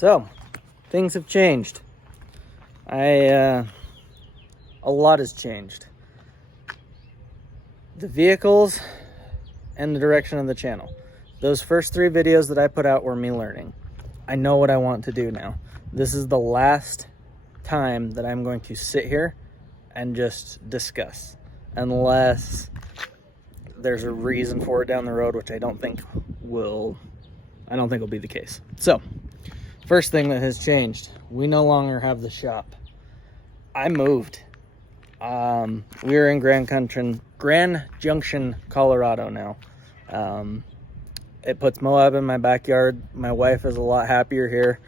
So, things have changed. A lot has changed. The vehicles and the direction of the channel. Those first 3 videos that I put out were me learning. I know what I want to do now. This is the last time that I'm going to sit here and just discuss, unless there's a reason for it down the road, which I don't think will be the case. So, first thing that has changed, we no longer have the shop. I moved. We are in Grand Junction, Colorado now. It puts Moab in my backyard. My wife is a lot happier here,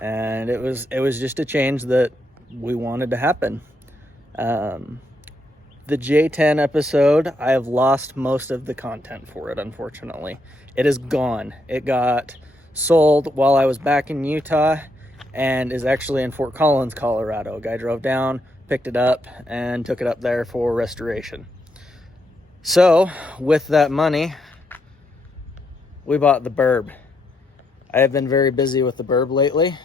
and it was just a change that we wanted to happen. The J10 episode, I have lost most of the content for it, unfortunately. It is gone. It got sold while I was back in Utah and is actually in Fort Collins, Colorado. A guy drove down, picked it up, and took it up there for restoration. So, with that money, we bought the Burb. I have been very busy with the Burb lately.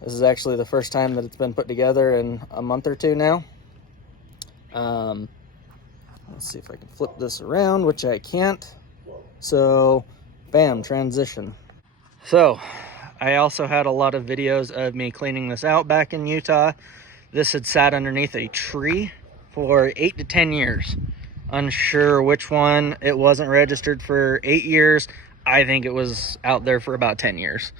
This is actually the first time that it's been put together in a month or two now. Let's see if I can flip this around, which I can't. So, bam, transition. So, I also had a lot of videos of me cleaning this out back in Utah. This had sat underneath a tree for 8 to 10 years. Unsure which one. It wasn't registered for 8 years. I think it was out there for about 10 years.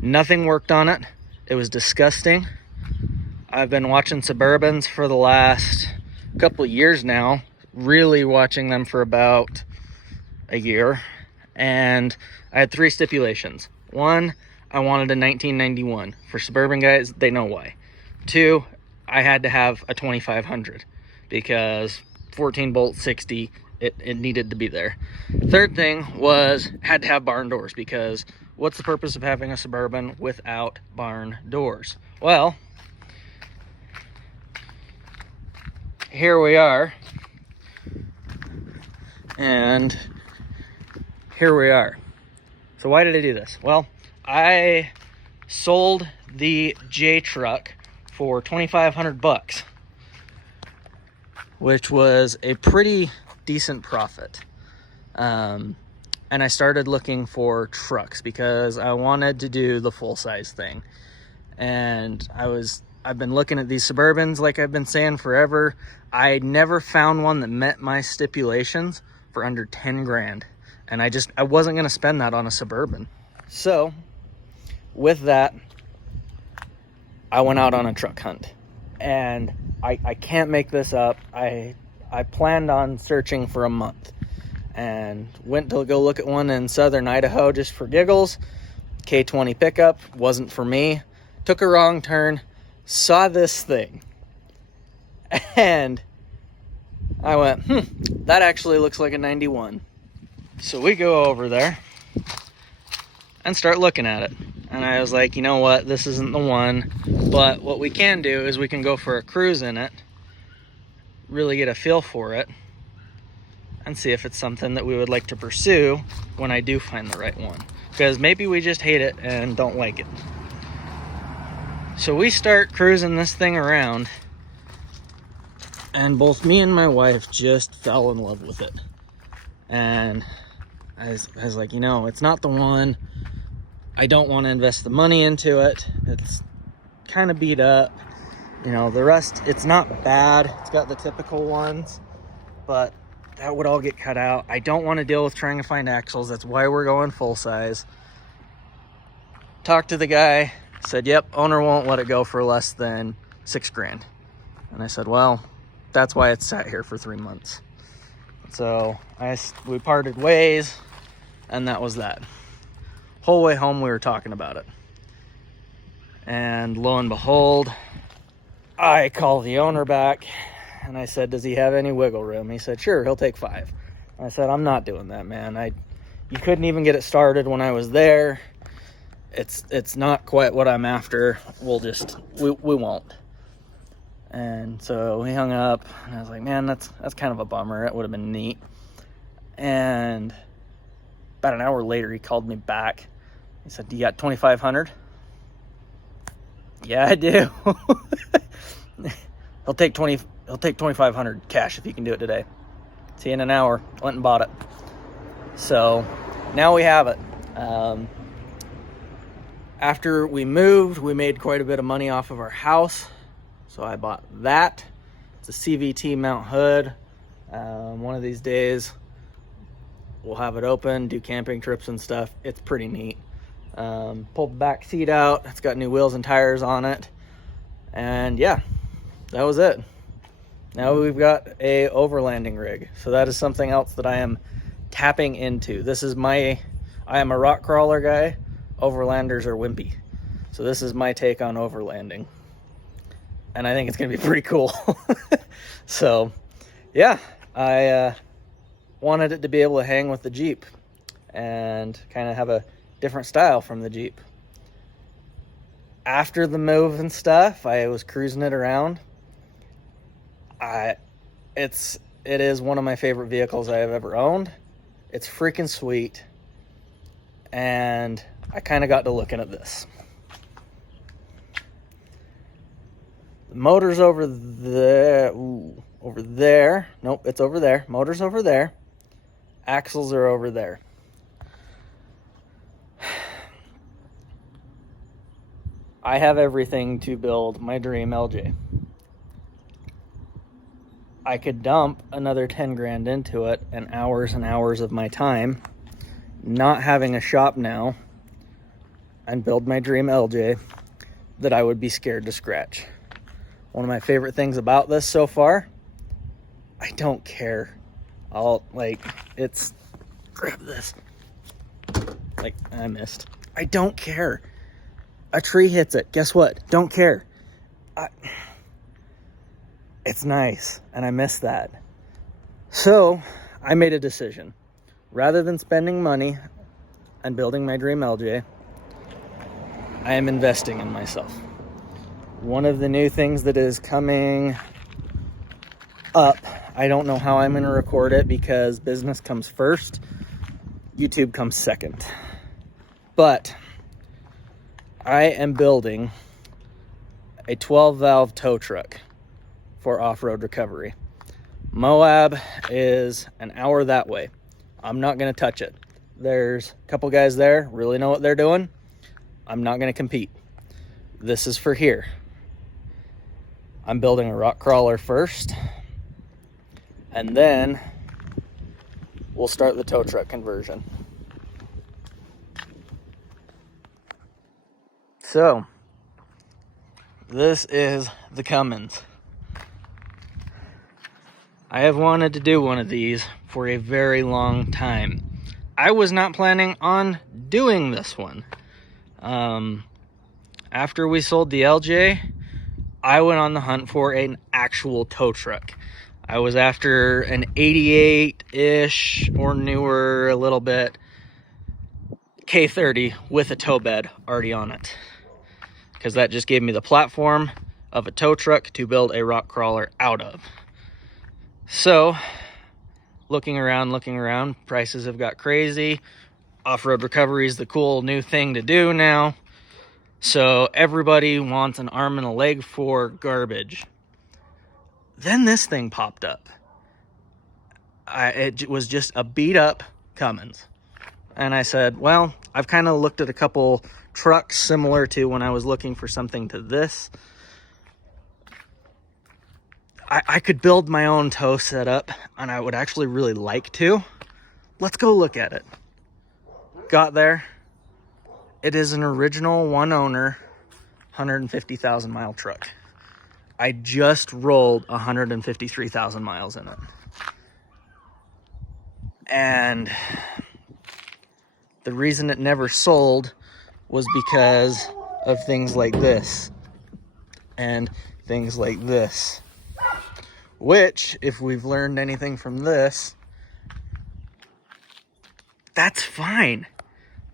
Nothing worked on it. It was disgusting. I've been watching Suburbans for the last couple of years now, really watching them for about a year, and I had 3 stipulations. 1, I wanted a 1991. For Suburban guys, they know why. 2, I had to have a 2500 because 14 bolt 60, it needed to be there. Third thing was, had to have barn doors, because what's the purpose of having a Suburban without barn doors? Well, here we are, and here we are. So why did I do this? Well, I sold the J truck for $2,500, which was a pretty decent profit. And I started looking for trucks because I wanted to do the full-size thing. And I've been looking at these Suburbans, like I've been saying forever. I never found one that met my stipulations for under 10 grand. And I wasn't going to spend that on a Suburban. So, with that, I went out on a truck hunt. And I can't make this up. I planned on searching for a month. And went to go look at one in southern Idaho just for giggles. K20 pickup, wasn't for me. Took a wrong turn, saw this thing. And I went, that actually looks like a 91. So we go over there and start looking at it. And I was like, you know what, this isn't the one. But what we can do is we can go for a cruise in it, really get a feel for it, and see if it's something that we would like to pursue when I do find the right one. Because maybe we just hate it and don't like it. So we start cruising this thing around, and both me and my wife just fell in love with it. And I was like, you know, it's not the one. I don't want to invest the money into it. It's kind of beat up. You know, the rest, it's not bad. It's got the typical ones, but that would all get cut out. I don't want to deal with trying to find axles. That's why we're going full size. Talked to the guy, said, yep, owner won't let it go for less than 6 grand. And I said, well, that's why it's sat here for 3 months. So we parted ways, and that was that. Whole way home, we were talking about it. And lo and behold, I call the owner back, and I said, does he have any wiggle room? He said, sure, he'll take 5. I said, I'm not doing that, man. You couldn't even get it started when I was there. It's not quite what I'm after. We won't. And so we hung up, and I was like, man, that's kind of a bummer. It would have been neat. And about an hour later, he called me back, He said, "Do you got 2,500? Yeah, I do. He'll take 2,500 cash if he can do it today. See you in an hour. Went and bought it. So now we have it. After we moved, we made quite a bit of money off of our house. So I bought that. It's a CVT mount hood. One of these days, we'll have it open, do camping trips and stuff. It's pretty neat. Pulled the back seat out. It's got new wheels and tires on it. And yeah, that was it. Now we've got a overlanding rig. So that is something else that I am tapping into. I am a rock crawler guy. Overlanders are wimpy. So this is my take on overlanding. And I think it's going to be pretty cool. So yeah, I wanted it to be able to hang with the Jeep and kind of have a different style from the Jeep. After the move and stuff, I was cruising it around. It is one of my favorite vehicles I have ever owned. It's freaking sweet. And I kind of got to looking at this. The motor's over there. Ooh, over there. Nope, it's over there. Motor's over there. Axles are over there. I have everything to build my dream LJ. I could dump another 10 grand into it and hours of my time not having a shop now and build my dream LJ that I would be scared to scratch. One of my favorite things about this so far, I don't care. Grab this. I missed. I don't care. A tree hits it. Guess what? Don't care. It's nice, and I miss that. So I made a decision. Rather than spending money and building my dream LJ, I am investing in myself. One of the new things that is coming up, I don't know how I'm going to record it because business comes first, YouTube comes second. But I am building a 12-valve tow truck for off-road recovery. Moab is an hour that way. I'm not going to touch it. There's a couple guys there, really know what they're doing. I'm not going to compete. This is for here. I'm building a rock crawler first, and then we'll start the tow truck conversion. So, this is the Cummins. I have wanted to do one of these for a very long time. I was not planning on doing this one. After we sold the LJ, I went on the hunt for an actual tow truck. I was after an 88-ish or newer a little bit K30 with a tow bed already on it, because that just gave me the platform of a tow truck to build a rock crawler out of. So, looking around, prices have got crazy. Off-road recovery is the cool new thing to do now. So everybody wants an arm and a leg for garbage. Then this thing popped up. It was just a beat up Cummins. And I said, well, I've kind of looked at a couple trucks similar to when I was looking for something to this. I could build my own tow setup, and I would actually really like to. Let's go look at it. Got there. It is an original one owner, 150,000 mile truck. I just rolled 153,000 miles in it. And the reason it never sold was because of things like this and things like this. Which, if we've learned anything from this, that's fine.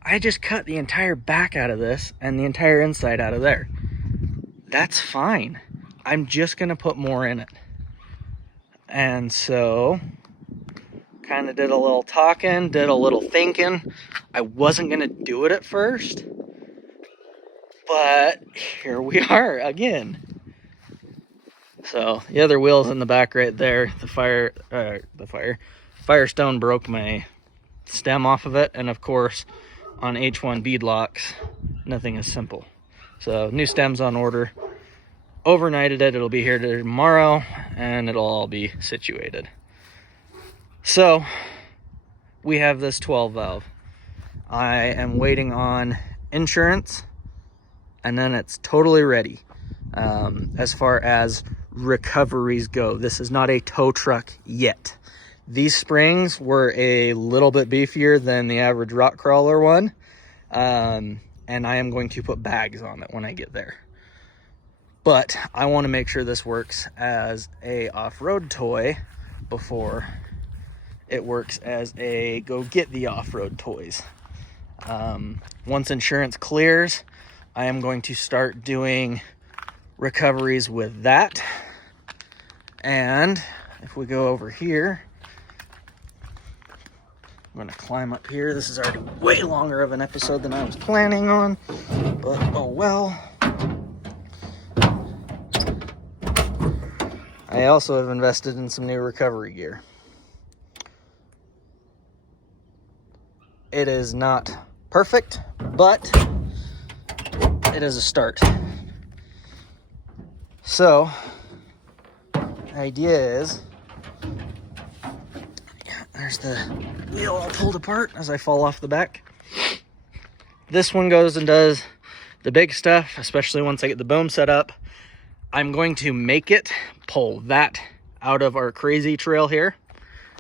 I just cut the entire back out of this and the entire inside out of there. That's fine. I'm just going to put more in it. And so, kind of did a little talking, did a little thinking. I wasn't going to do it at first, but here we are again. So the other wheel's in the back right there. The Firestone broke my stem off of it, and of course on H1 beadlocks nothing is simple. So new stem's on order. Overnighted it. It'll be here tomorrow, and it'll all be situated. So we have this 12 valve. I am waiting on insurance, and then it's totally ready. As far as recoveries go, this is not a tow truck yet. These springs were a little bit beefier than the average rock crawler one, and I am going to put bags on it when I get there. But I want to make sure this works as a off-road toy before it works as a go get the off-road toys. Once insurance clears, I am going to start doing recoveries with that. And if we go over here, I'm going to climb up here. This is already way longer of an episode than I was planning on, but oh well. I also have invested in some new recovery gear. It is not perfect, but it is a start. So, the idea is, there's the wheel all pulled apart as I fall off the back. This one goes and does the big stuff, especially once I get the boom set up. I'm going to make it pull that out of our crazy trail here,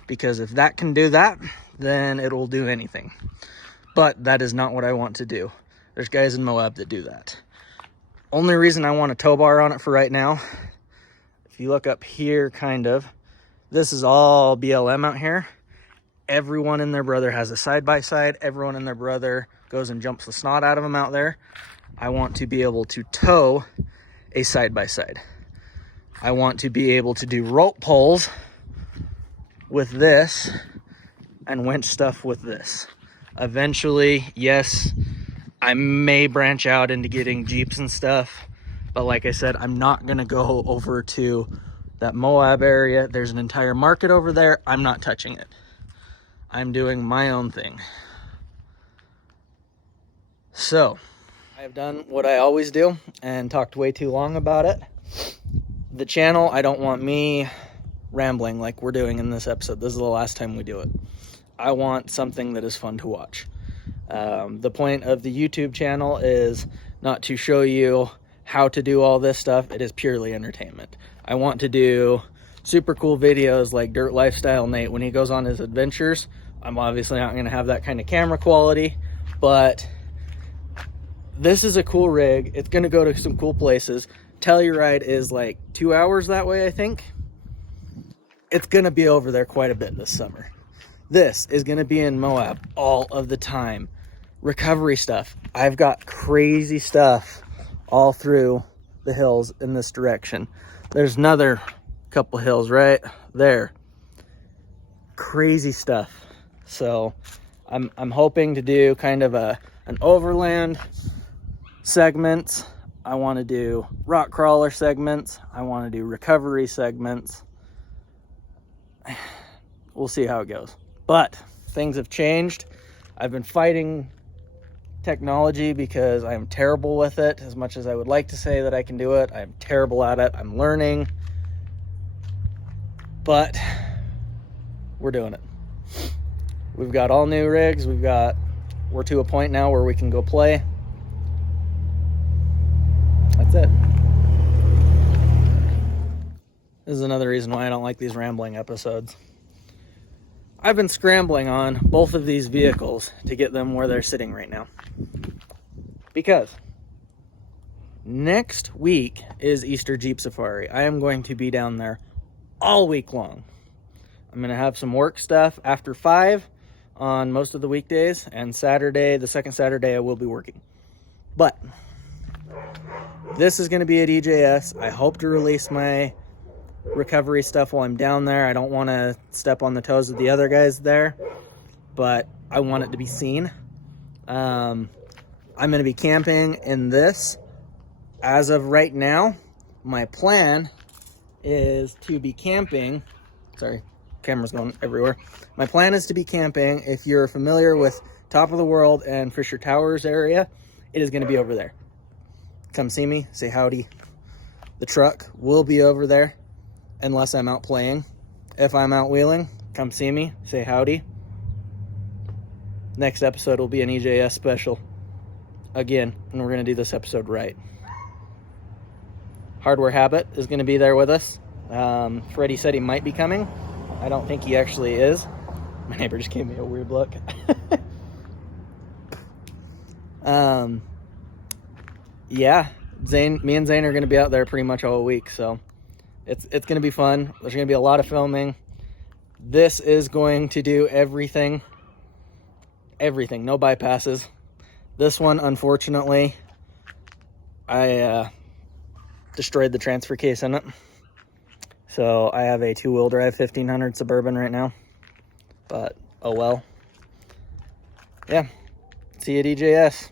because if that can do that, then it will do anything. But that is not what I want to do. There's guys in Moab that do that. Only reason I want a tow bar on it for right now, if you look up here, kind of, this is all BLM out here. Everyone and their brother has a side-by-side. Everyone and their brother goes and jumps the snot out of them out there. I want to be able to tow a side-by-side. I want to be able to do rope pulls with this and winch stuff with this. Eventually, yes, I may branch out into getting Jeeps and stuff, but like I said, I'm not gonna go over to that Moab area. There's an entire market over there. I'm not touching it. I'm doing my own thing. So I've done what I always do and talked way too long about it. The channel, I don't want me rambling like we're doing in this episode. This is the last time we do it. I want something that is fun to watch. The point of the YouTube channel is not to show you how to do all this stuff. It is purely entertainment. I want to do super cool videos like Dirt Lifestyle Nate when he goes on his adventures. I'm obviously not going to have that kind of camera quality, but this is a cool rig. It's going to go to some cool places. Telluride is like 2 hours that way, I think. It's going to be over there quite a bit this summer. This is going to be in Moab all of the time. Recovery stuff. I've got crazy stuff all through the hills in this direction. There's another couple hills right there. Crazy stuff. So I'm hoping to do kind of an overland segments. I want to do rock crawler segments. I want to do recovery segments. We'll see how it goes. But things have changed. I've been fighting technology because I'm terrible with it. As much as I would like to say that I can do it, I'm terrible at it. I'm learning. But we're doing it. We've got all new rigs. We're to a point now where we can go play. That's it. This is another reason why I don't like these rambling episodes. I've been scrambling on both of these vehicles to get them where they're sitting right now. Because next week is Easter Jeep Safari. I am going to be down there all week long. I'm going to have some work stuff after 5 on most of the weekdays, and Saturday, the second Saturday, I will be working. But this is going to be at EJS. I hope to release my recovery stuff while I'm down there. I don't want to step on the toes of the other guys there, but I want it to be seen. I'm going to be camping in this. As of right now, my plan is to be camping. Sorry, camera's going everywhere. My plan is to be camping. If you're familiar with Top of the World and Fisher Towers area, it is going to be over there. Come see me, say howdy. The truck will be over there unless I'm out playing. If I'm out wheeling, come see me, say howdy. Next episode will be an EJS special again, and we're going to do this episode right. Hardware Habit is going to be there with us. Freddie said he might be coming. I don't think he actually is. My neighbor just gave me a weird look. Yeah, me and Zane are going to be out there pretty much all week, so it's going to be fun. There's going to be a lot of filming. This is going to do everything, no bypasses. This one, unfortunately, I destroyed the transfer case in it. So I have a two-wheel drive 1500 Suburban right now. But, oh well. Yeah. See you at EJS.